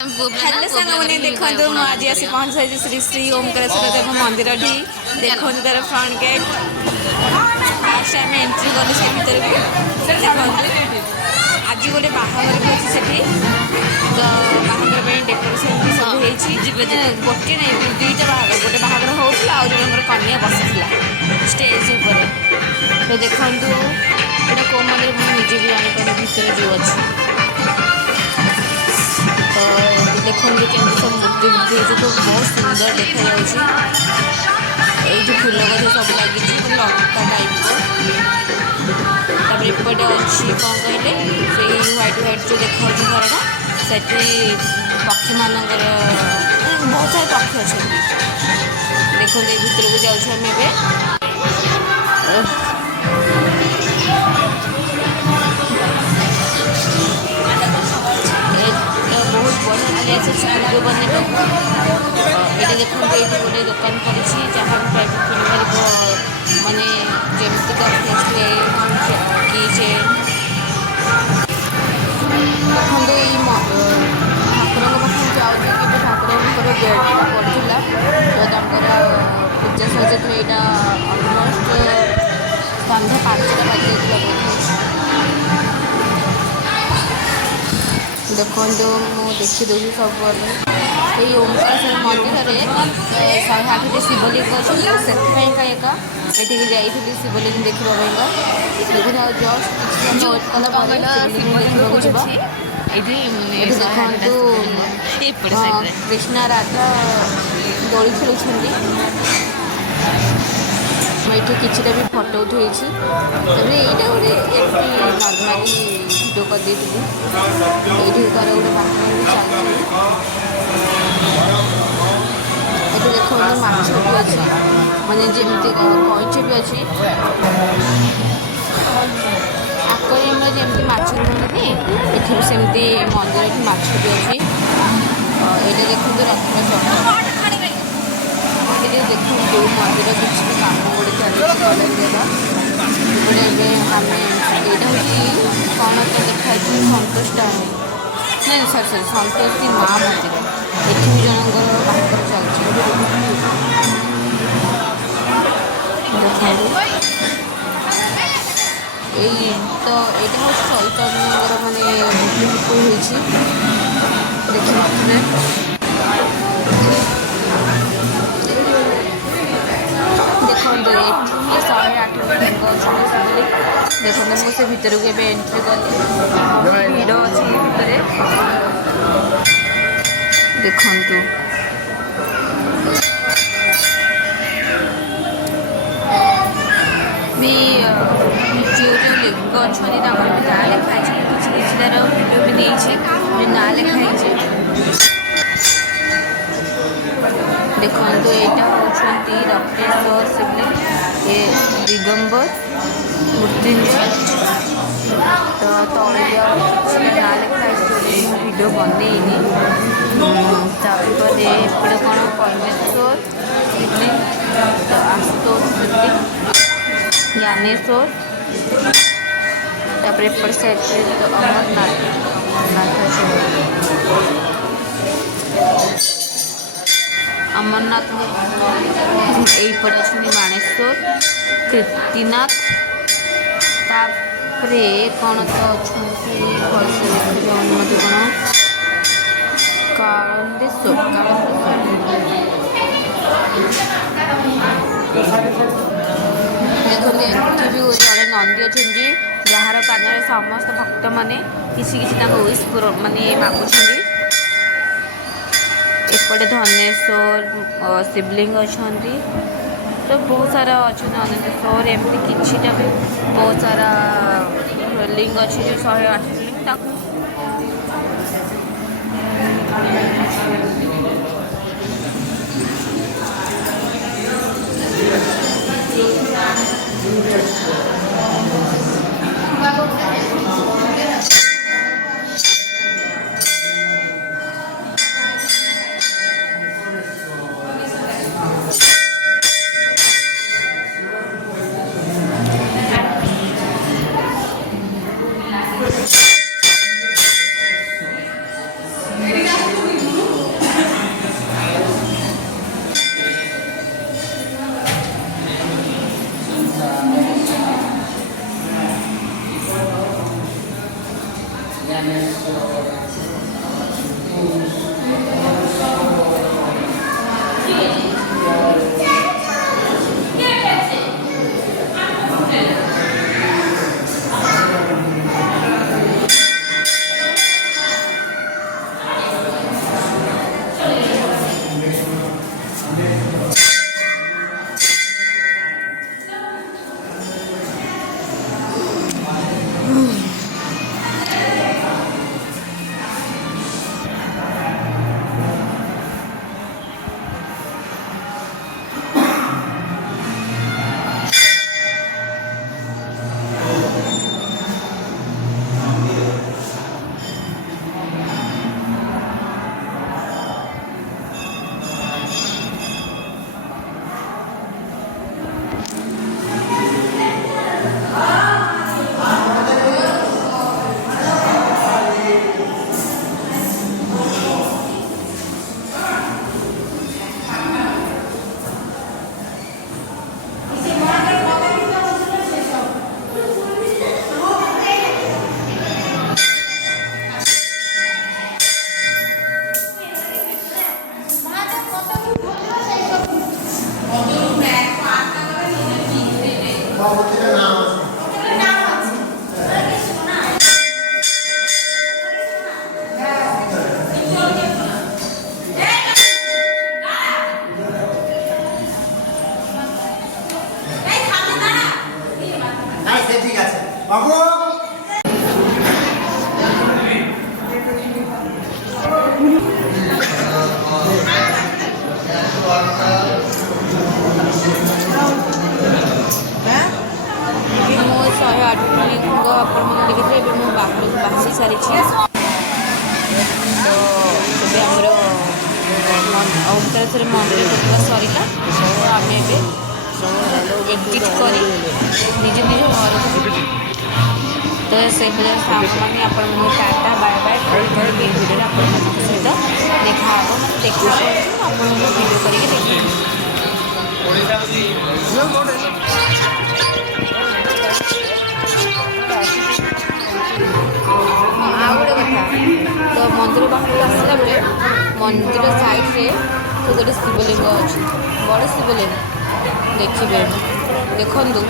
Hello सांगने देखो आज आसी पहुंच सारी श्री श्री ओमकारेश्वर देव मंदिर देखो तार front gate fast time entry कलु से भर को आज गोटे बाहागर भी अच्छी से तो बाहागर डेकोरेशन भी सब गोटे नहीं दुईटा बाहागर गोटे बाहागर होता आउ जन कन्या बसला स्टेज तो देखु यहाँ कौ मंदिर मुझे भी जापर भितर जो अच्छी तो देखते केमती सब मूर्ति बुद्धि हो तो बहुत सुंदर देखा ये फूल गछ सब लगी लता टाइप एपटे अच्छी कौन कहले से व्हाइट व्हाइट जो देखा घरटा से पक्षी मानकर बहुत सारे पक्षी अच्छा देखते ये भितर को जाऊँ बहुत बढ़िया प्लेस अच्छे भिडियो बनने ये देखो ये गोटे दुकान कर जहाँ भी पाइप किन माने जमीका की चेन देखते ठाकुर पाखे जाऊँगी कि ठाकुर गेटा पड़ता तो पूजा सजा यहाँ अलमोस्ट सन्ध्या 5टा बाजी देखो मुझे देखी सब ये ओमकारेश्वर मंदिर में 108टी शिवलिंग अच्छे से एका ये जाइए शिवलिंग देखापी देखो जस्ट किसी वेट कला शिवलिंग देखा देखो कृष्णा राधा दोली खेलुंट ये किसी भी फटो उठे यहाँ गोटे एमती नर्माली भिडियो कर ये तार गोटे बाहर चलती ये देखो माछ भी अच्छे माने जमी कईच भी अच्छी आक्वेरियम जमी माछ रुहती ये सेमती मंदिर माछ भी अच्छी ये देखो रत्न चक्र देखो जो मंदिर किसी भी काम गोटे चलती आम यहाँ कौन तो देखा संतोष नहीं सरी संतोषी माँ मंदिर ये भी जनकर बाहर चलती यही तो यहाँ हूँ चैतन्य मानने देखिए देखते ये 108 लिंग अच्छे देखते मुझे भितर को एंट्री कली भिड़ अच्छी भितर देखु भी जो लिंग अच्छा ना लिखाई किसी तार भिडियो भी नहीं ना लिखाई देखो यहाँ होती रत्नेश्वर शिवलिंग ये दिगंबर मृत्युंजय तो तले ना लिखाई भिडियो बनईनी एपटे कौन परमेश्वर शिवलिंग तो आशुतोष शिवलिंग ज्ञानेश्वर तापर एपट साइड तो अमरनाथ अमरनाथ यहीपट अच्छा बाणेश्वर कीर्तिनाथ तापरे कौन तो अच्छा भलसे देखा कौन कालेश्वर देखते भी जड़े नंदी अच्छे जार कान समस्त भक्त मैंने किसी विश मानने मागुं एपटे धनेश्वर शिवलिंग अच्छा तो बहुत सारा अच्छा अनंतेश्वर एमती किछिटा भी बहुत सारा लिंग अच्छी 108 लिंग ঠিক আছে বাবু ମୁଁ 108 ଆପଣଙ୍କୁ ଦେଖିଥିଲି ଏବେ ମୁଁ ବାହାରକୁ ବାହାରି ସାରିଛି। ତ ଏବେ ଆମର ଓମକାରେଶ୍ୱରୀ ମନ୍ଦିର ଦେଖିବା ସରିଲା। ଆମେ ଏବେ ଏକ୍ଜିଟ୍ କରି ନିଜ ନିଜ ଘରକୁ ଯିବୁ। ତ ସେଭଳିଆ ସାଙ୍ଗମାନେ ଆପଣମାନଙ୍କୁ ଟାଟା ବାଏ ବାଏ ଭିଡ଼ିଓରେ ଆପଣଙ୍କ ସହିତ ଦେଖା ହେବ। ମାନେ ଦେଖା ଆପଣଙ୍କୁ ଭିଡ଼ିଓ କରିକି ଦେଖେଇବି। ଆଉ ଗୋଟେ କଥା, ତ ମନ୍ଦିର ବାହାରକୁ ଆସିଲା ବେଳେ ମନ୍ଦିର ସାଇଡ଼୍ରେ ତ ଗୋଟେ ଶିବଲିଙ୍ଗ ଅଛି, ବଡ଼ ଶିବଲିଙ୍ଗ ଦେଖିବେ, ଦେଖନ୍ତୁ।